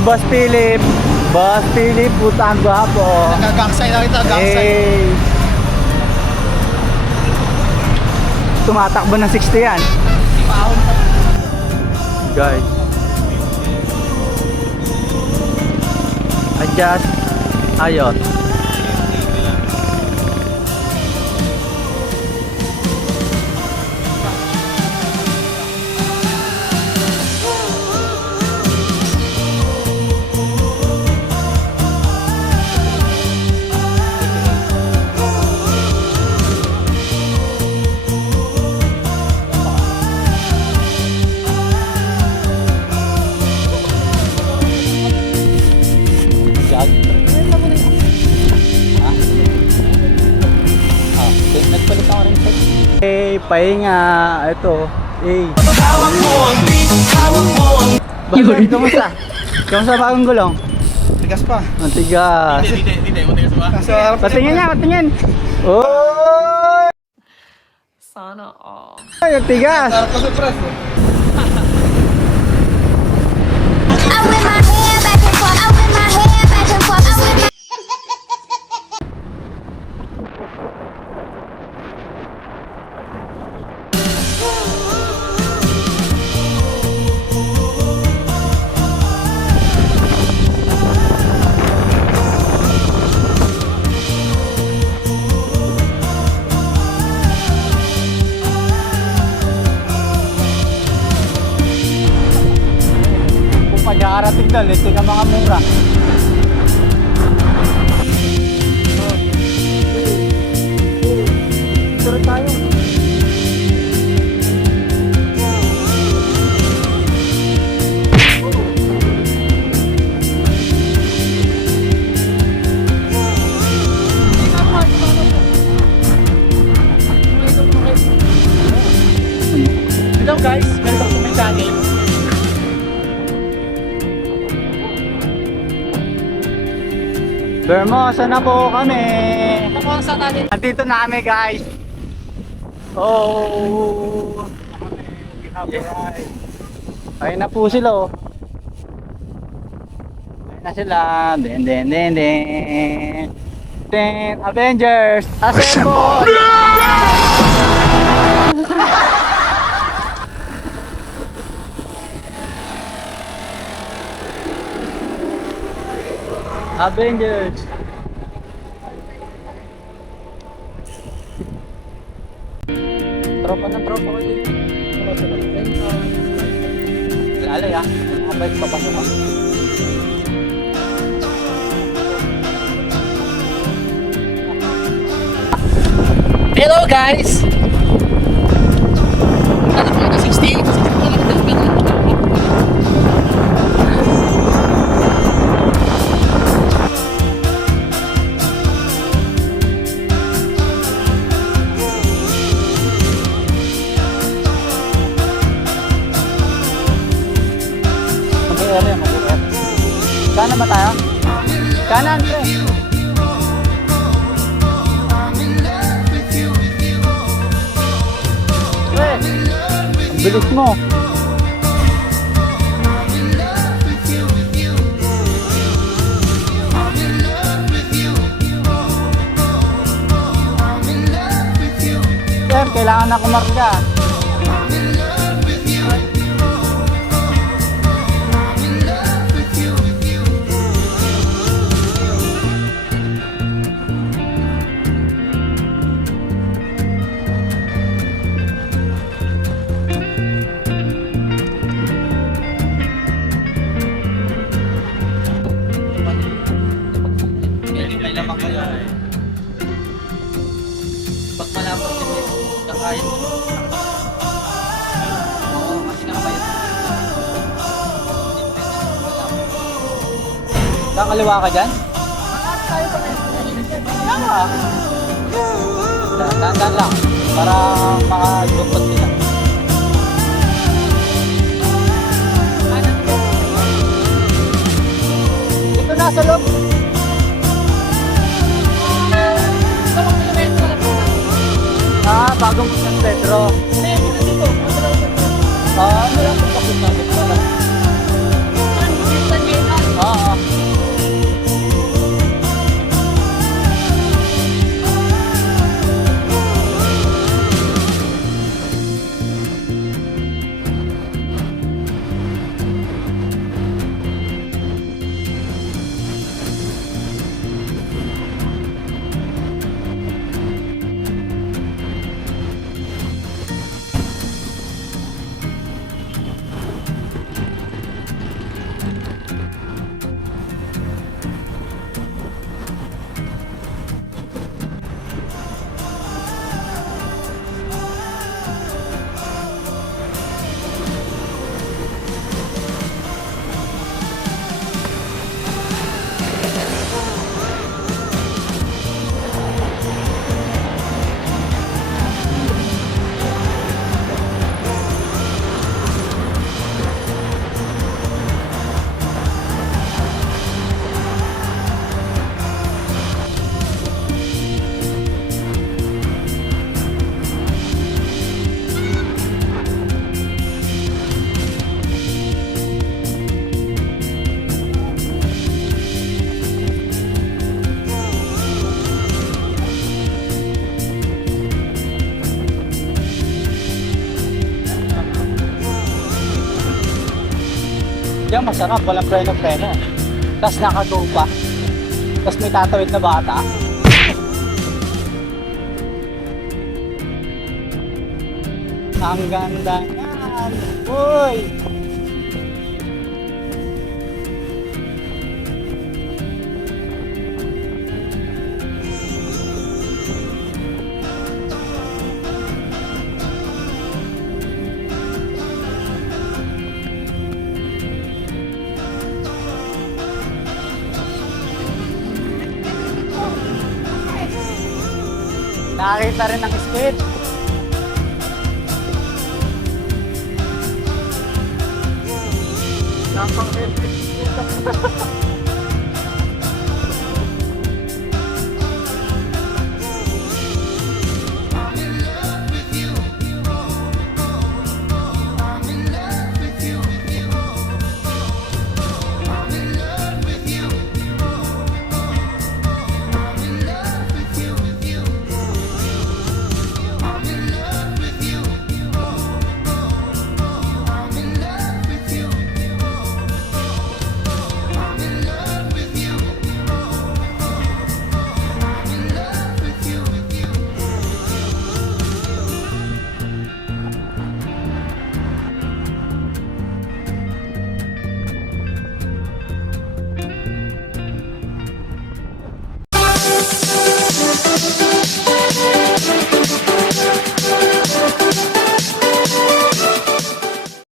Boss Philip. Boss Philip, putang gwapo. Nagagangsay na kita, gangsay. Eh, tumatakbo ng 60 yan. Guys. Adjust. Ayos. Nagpalit ako rin sa... Eh, pahinga. Ito. Eh. Bakit? Kamusta? Kamusta bagong gulong? Tigas pa. Ang tigas. Tigas pa. Patingin nga, patingin. Oh! Sana all. Ay, ang tigas. Sarap ka sa press. I whip my hair back and forth. I whip my hair back and forth. I whip my Kung pag-aarating doon, ito ka mga mura. Tara tayo. Hello guys, welcome to my channel. Bermosa na po kami. Kamusta natin? Andito na kami, guys. Oh. Ayun na po sila, oh. Ayun na sila. Den den den den. Den Avengers Assemble. Avengers. Tropa ng tropa ko dito. Lalo ya, mga bike papasok ako. Hello guys! Ano po ito? 60? 60 po lang ito. Ano yan, mag-uwi. Kanan ba tayo? Kanan, pre. Pre, ang bilis mo. Sir, kailangan na kumarga. May lamang kayo. Pag malapot din eh, kakain mo. Oo, kasi nakabayad. Kakaliwa ka dyan? Tama. Dandan lang. Para makagupot nila. Dito na sa loob. Bagong San Pedro. Ano lang kung kapit natin pala. Diyan masarap, walang preno-preno. Tapos naka-go pa. Tapos may tatawid na bata. Ang ganda yan! Uy! Nakakita rin ng squid.